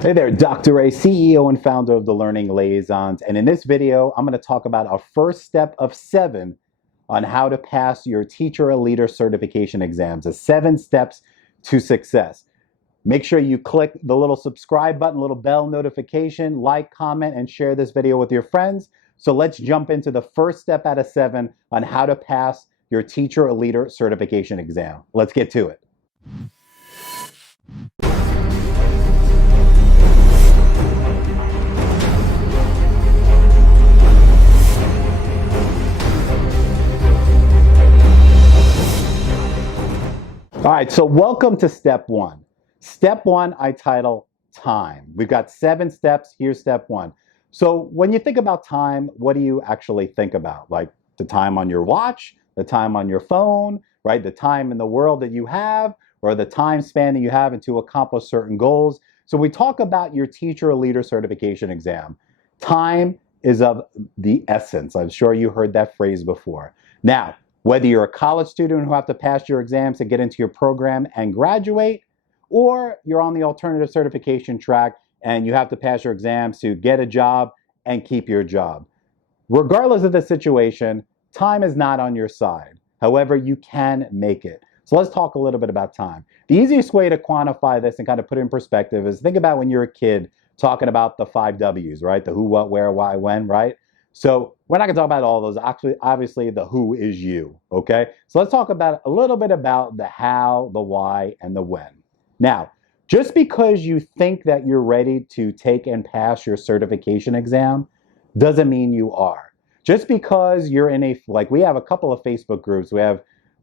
Hey there, Dr. A, CEO and founder of the Learning Liaisons. And in this video, I'm going to talk about our first step of 7 on how to pass your teacher or leader certification exams. The 7 steps to success. Make sure you click the little subscribe button, little bell notification, like, comment, and share this video with your friends. So let's jump into the first step out of 7 on how to pass your teacher or leader certification exam. Let's get to it. All right, so welcome to step 1. Step 1, I title time. We've got 7 steps. Here's step 1. So when you think about time, what do you actually think about? Like the time on your watch, the time on your phone, right? The time in the world that you have, or the time span that you have to accomplish certain goals. So we talk about your teacher or leader certification exam. Time is of the essence. I'm sure you heard that phrase before. Now, whether you're a college student who have to pass your exams to get into your program and graduate, or you're on the alternative certification track and you have to pass your exams to get a job and keep your job. Regardless of the situation, time is not on your side. However, you can make it. So let's talk a little bit about time. The easiest way to quantify this and kind of put it in perspective is think about when you're a kid talking about the 5 W's, right? The who, what, where, why, when, right? So we're not going to talk about all those. Actually, obviously, the who is you, okay? So let's talk about a little bit about the how, the why, and the when. Now, just because you think that you're ready to take and pass your certification exam doesn't mean you are. Just because you're in like we have a couple of Facebook groups. We have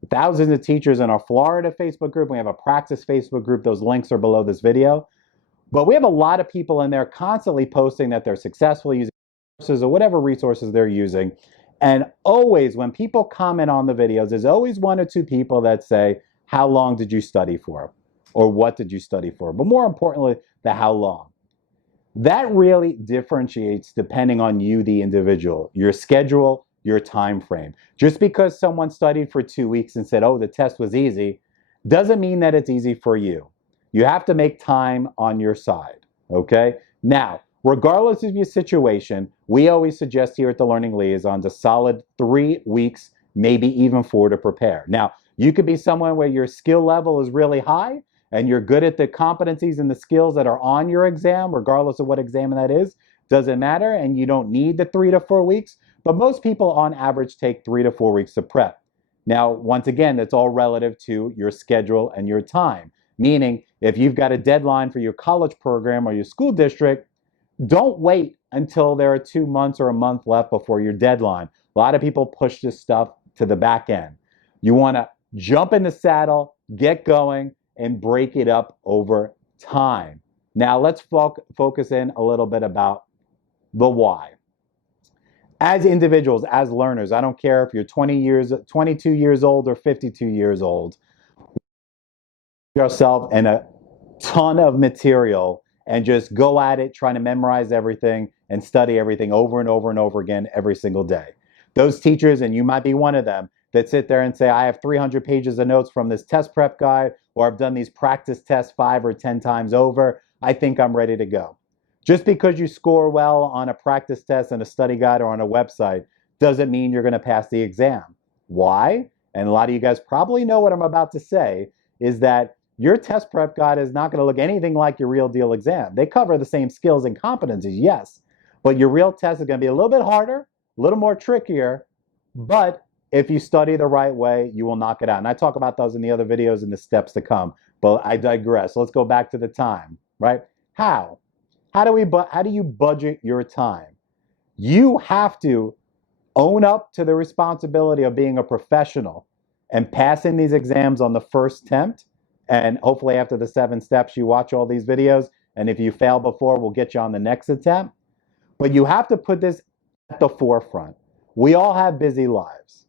thousands of teachers in our Florida Facebook group. We have a practice Facebook group. Those links are below this video. But we have a lot of people in there constantly posting that they're successful using resources or whatever resources they're using. And always when people comment on the videos, there's always 1 or 2 people that say, how long did you study for? Or what did you study for? But more importantly, the how long. That really differentiates depending on you, the individual, your schedule, your time frame. Just because someone studied for 2 weeks and said, oh, the test was easy, doesn't mean that it's easy for you. You have to make time on your side, okay? Now, regardless of your situation, we always suggest here at the Learning Liaisons a solid 3 weeks, maybe even 4 to prepare. Now, you could be someone where your skill level is really high and you're good at the competencies and the skills that are on your exam, regardless of what exam that is, doesn't matter, and you don't need the 3 to 4 weeks. But most people on average take 3 to 4 weeks to prep. Now, once again, that's all relative to your schedule and your time. Meaning, if you've got a deadline for your college program or your school district, don't wait until there are 2 months or a month left before your deadline. A lot of people push this stuff to the back end. You want to jump in the saddle, get going, and break it up over time. Now let's focus in a little bit about the why. As individuals, as learners, I don't care if you're 22 years old or 52 years old, yourself in a ton of material and just go at it trying to memorize everything and study everything over and over and over again every single day. Those teachers, and you might be one of them, that sit there and say, I have 300 pages of notes from this test prep guide, or I've done these practice tests 5 or 10 times over. I think I'm ready to go. Just because you score well on a practice test and a study guide or on a website doesn't mean you're going to pass the exam. Why? And a lot of you guys probably know what I'm about to say, is that your test prep guide is not going to look anything like your real deal exam. They cover the same skills and competencies, yes, but your real test is going to be a little bit harder, a little more trickier, but if you study the right way, you will knock it out. And I talk about those in the other videos and the steps to come, but I digress. So let's go back to the time, right? How? How do you budget your time? You have to own up to the responsibility of being a professional and passing these exams on the first attempt. And hopefully after the 7 steps, you watch all these videos. And if you fail before, we'll get you on the next attempt. But you have to put this at the forefront. We all have busy lives.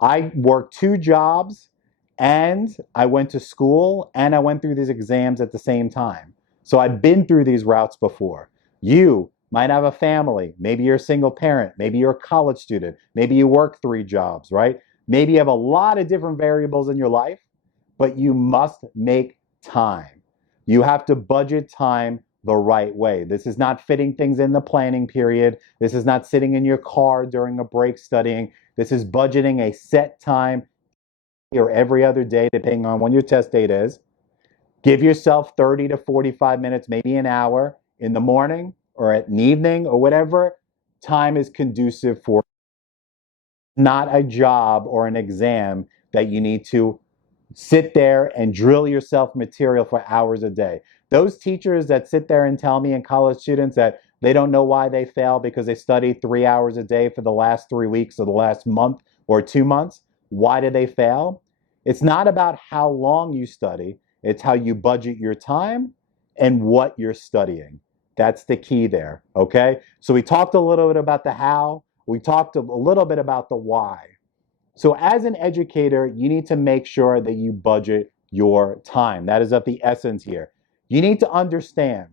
I work 2 jobs and I went to school and I went through these exams at the same time. So I've been through these routes before. You might have a family. Maybe you're a single parent. Maybe you're a college student. Maybe you work 3 jobs, right? Maybe you have a lot of different variables in your life, but you must make time. You have to budget time the right way. This is not fitting things in the planning period. This is not sitting in your car during a break studying. This is budgeting a set time or every other day, depending on when your test date is. Give yourself 30 to 45 minutes, maybe an hour in the morning or at an evening or whatever time is conducive for. Not a job or an exam that you need to sit there and drill yourself material for hours a day. Those teachers that sit there and tell me, and college students, that they don't know why they fail because they studied 3 hours a day for the last 3 weeks or the last month or 2 months. Why did they fail? It's not about how long you study, it's how you budget your time and what you're studying. That's the key there, okay? So we talked a little bit about the how, we talked a little bit about the why. So as an educator, you need to make sure that you budget your time. That is of the essence here. You need to understand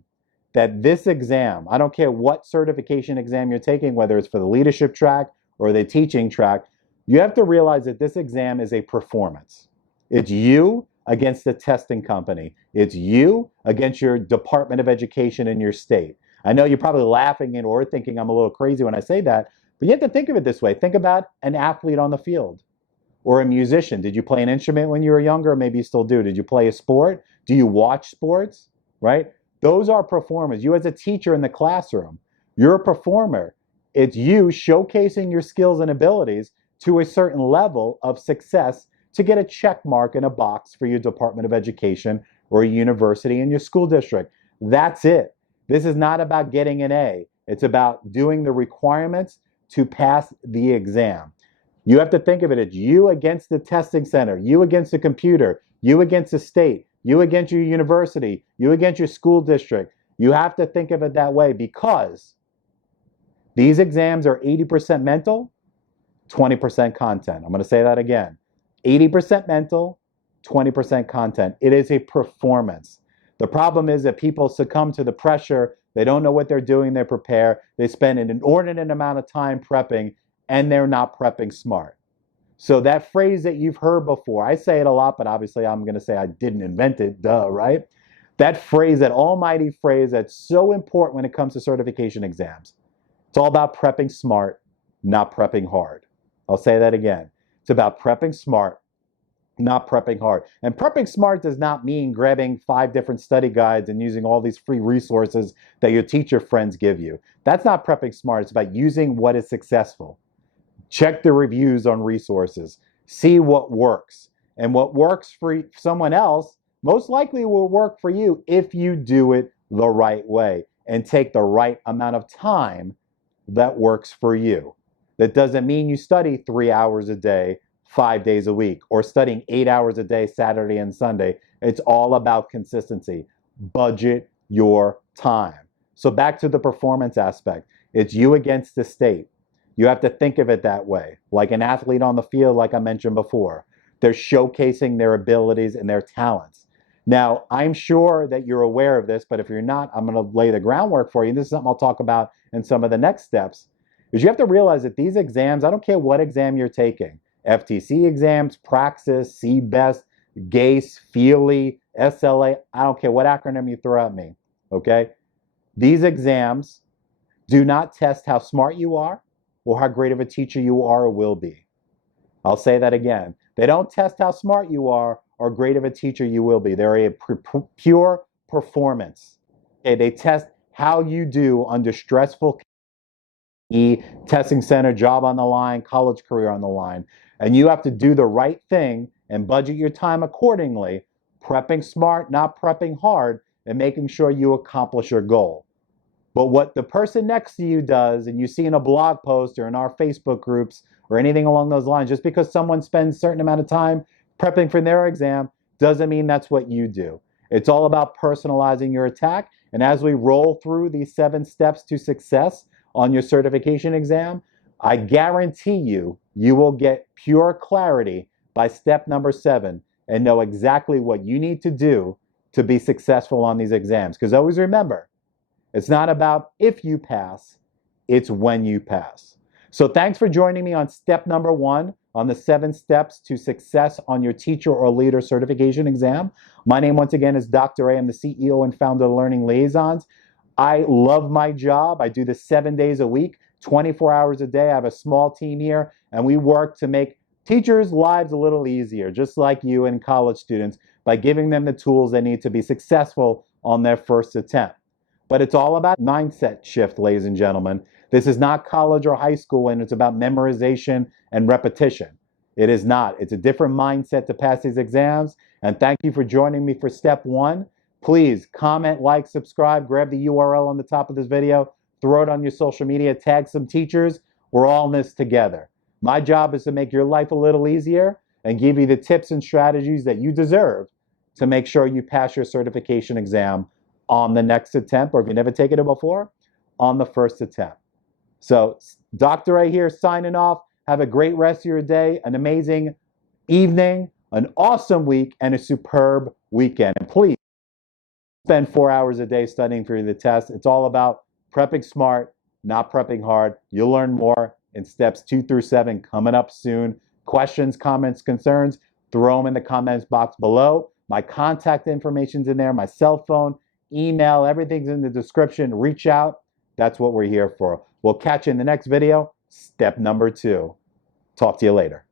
that this exam, I don't care what certification exam you're taking, whether it's for the leadership track or the teaching track, you have to realize that this exam is a performance. It's you against the testing company. It's you against your Department of Education in your state. I know you're probably laughing or thinking I'm a little crazy when I say that, but you have to think of it this way. Think about an athlete on the field or a musician. Did you play an instrument when you were younger? Or maybe you still do. Did you play a sport? Do you watch sports? Right? Those are performers. You as a teacher in the classroom, you're a performer. It's you showcasing your skills and abilities to a certain level of success to get a check mark in a box for your Department of Education or a university in your school district. That's it. This is not about getting an A. It's about doing the requirements to pass the exam. You have to think of it as you against the testing center, you against the computer, you against the state, you against your university, you against your school district. You have to think of it that way because these exams are 80% mental, 20% content. I'm going to say that again. 80% mental, 20% content. It is a performance. The problem is that people succumb to the pressure. They don't know what they're doing. They prepare. They spend an inordinate amount of time prepping, and they're not prepping smart. So that phrase that you've heard before, I say it a lot, but obviously I'm going to say I didn't invent it, duh, right? That phrase, that almighty phrase that's so important when it comes to certification exams. It's all about prepping smart, not prepping hard. I'll say that again. It's about prepping smart, not prepping hard. And prepping smart does not mean grabbing 5 different study guides and using all these free resources that your teacher friends give you. That's not prepping smart. It's about using what is successful. Check the reviews on resources. See what works. And what works for someone else most likely will work for you if you do it the right way and take the right amount of time that works for you. That doesn't mean you study 3 hours a day, 5 days a week, or studying 8 hours a day, Saturday and Sunday. It's all about consistency. Budget your time. So back to the performance aspect. It's you against the state. You have to think of it that way. Like an athlete on the field, like I mentioned before. They're showcasing their abilities and their talents. Now, I'm sure that you're aware of this, but if you're not, I'm going to lay the groundwork for you. And this is something I'll talk about in some of the next steps. Is you have to realize that these exams, I don't care what exam you're taking, FTC exams, Praxis, CBEST, GACE, FEALY, SLA, I don't care what acronym you throw at me, okay? These exams do not test how smart you are or how great of a teacher you are or will be. I'll say that again. They don't test how smart you are or great of a teacher you will be. They're a pure performance. Okay, they test how you do under stressful testing center, job on the line, college career on the line. And you have to do the right thing and budget your time accordingly, prepping smart, not prepping hard, and making sure you accomplish your goal. But what the person next to you does, and you see in a blog post or in our Facebook groups or anything along those lines, just because someone spends a certain amount of time prepping for their exam doesn't mean that's what you do. It's all about personalizing your attack. And as we roll through these 7 steps to success on your certification exam, I guarantee you, you will get pure clarity by step number 7 and know exactly what you need to do to be successful on these exams. Because always remember, it's not about if you pass, it's when you pass. So thanks for joining me on step number 1 on the 7 steps to success on your teacher or leader certification exam. My name once again is Dr. A. I'm the CEO and founder of Learning Liaisons. I love my job. I do this 7 days a week, 24 hours a day. I have a small team here, and we work to make teachers' lives a little easier, just like you and college students, by giving them the tools they need to be successful on their first attempt. But it's all about mindset shift, ladies and gentlemen. This is not college or high school, and it's about memorization and repetition. It is not. It's a different mindset to pass these exams. And thank you for joining me for step one. Please comment, like, subscribe, grab the URL on the top of this video, throw it on your social media, tag some teachers. We're all in this together. My job is to make your life a little easier and give you the tips and strategies that you deserve to make sure you pass your certification exam on the next attempt, or if you've never taken it before, on the first attempt. So Dr. A here signing off. Have a great rest of your day, an amazing evening, an awesome week, and a superb weekend. And please spend 4 hours a day studying for the test. It's all about prepping smart, not prepping hard. You'll learn more in steps 2 through 7 coming up soon. Questions, comments, concerns, throw them in the comments box below. My contact information's in there, my cell phone, email, everything's in the description. Reach out. That's what we're here for. We'll catch you in the next video. Step number 2. Talk to you later.